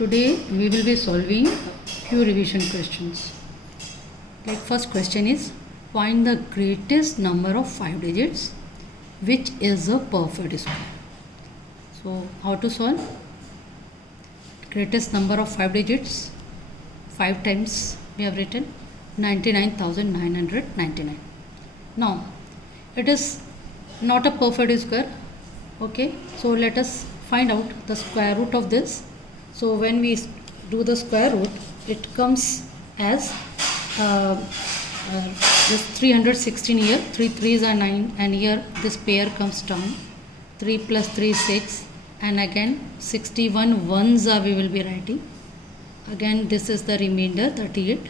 Today we will be solving few revision questions. Like first question is, find the greatest number of 5 digits which is a perfect square. So how to solve? Greatest number of 5 digits, 5 times we have written 99,999. Now it is not a perfect square. Okay, so let us find out the square root of this. So when we do the square root, it comes as this 316 here, 3 3s are 9, and here this pair comes down, 3 plus 3 6, and again 61 ones are we will be writing. Again this is the remainder 38.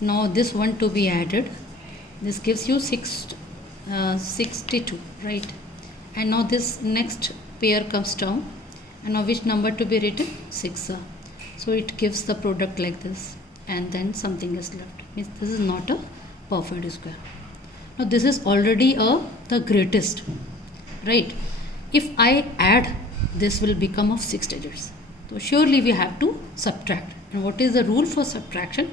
Now this one to be added, this gives you 62, right? And now this next pair comes down, and now which number to be written? 6. So it gives the product like this, and then something is left. Means this is not a perfect square. Now this is already the greatest, right? If I add, this will become of 6 digits. So surely we have to subtract. And what is the rule for subtraction?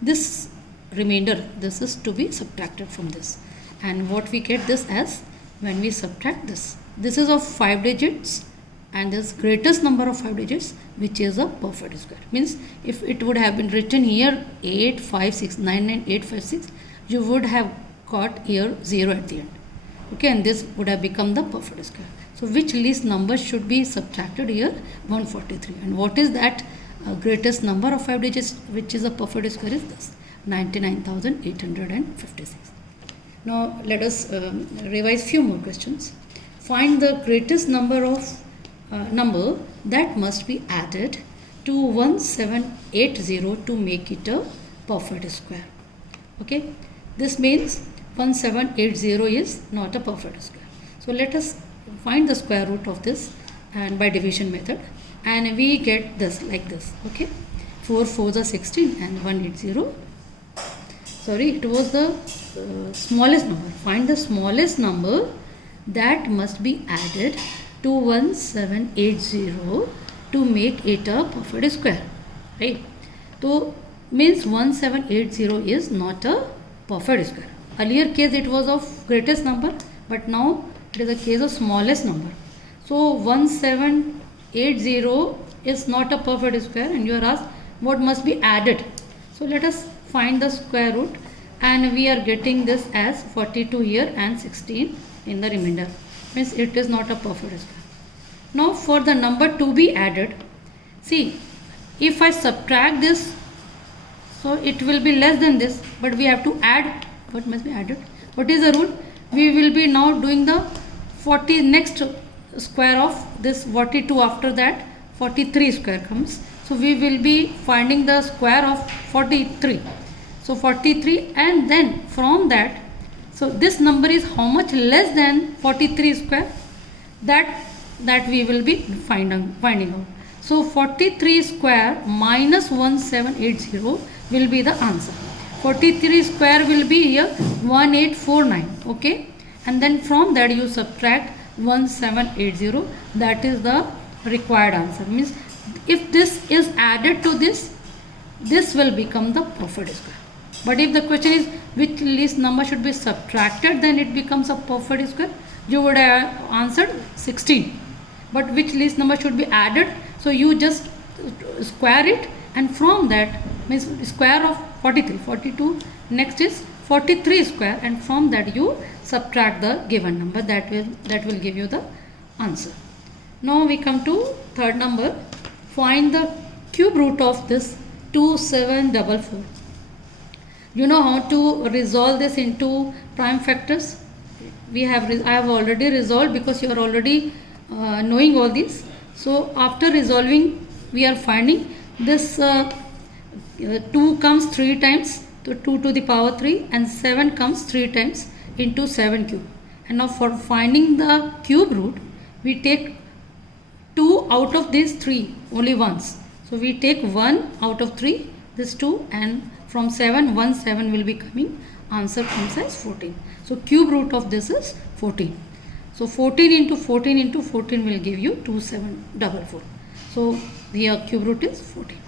This remainder, this is to be subtracted from this. And what we get this as when we subtract this. This is of 5 digits, and this greatest number of 5 digits which is a perfect square. Means if it would have been written here 8 5 6 9 9 8 5 6, you would have got here 0 at the end. Okay, and this would have become the perfect square. So which least number should be subtracted here? 143. And what is that greatest number of 5 digits which is a perfect square? Is this 99,856. Now let us revise few more questions. Find the greatest number of number that must be added to 1780 to make it a perfect square. Okay, this means 1780 is not a perfect square. So let us find the square root of this, and by division method, and we get this like this. Okay, 4 4s are 16 and 180. Sorry, it was the smallest number. Find the smallest number that must be added to 1780 to make it a perfect square, right? So means 1780 is not a perfect square. Earlier case it was of greatest number, but now it is a case of smallest number. So 1780 is not a perfect square, and you are asked what must be added. So let us find the square root, and we are getting this as 42 here and 16 in the remainder. Means it is not a perfect square. Now for the number to be added, see, if I subtract this, so it will be less than this, but we have to add. What must be added? What is the rule? We will be now doing the 40 next square of this 42. After that 43 square comes. So we will be finding the square of 43. So 43, and then from that, so this number is how much less than 43 square? That we will be finding out. So 43 square minus 1780 will be the answer. 43 square will be here 1849. Okay, and then from that you subtract 1780. That is the required answer. Means if this is added to this, this will become the perfect square. But if the question is which least number should be subtracted, then it becomes a perfect square. You would have answered 16. But which least number should be added? So you just square it, and from that means square of 43. 42 next is 43 square, and from that you subtract the given number. That will give you the answer. Now we come to third number. Find the cube root of this 2744. You know how to resolve this into prime factors? I have already resolved, because you are already knowing all this. So after resolving, we are finding this 2 comes 3 times, so 2 to the power 3, and 7 comes 3 times into 7 cube. And now for finding the cube root, we take 2 out of these 3 only once. So we take 1 out of 3, this 2, and from 7 will be coming. Answer comes as 14. So cube root of this is 14. So 14 into 14 into 14 will give you 2744. So Here cube root is 14.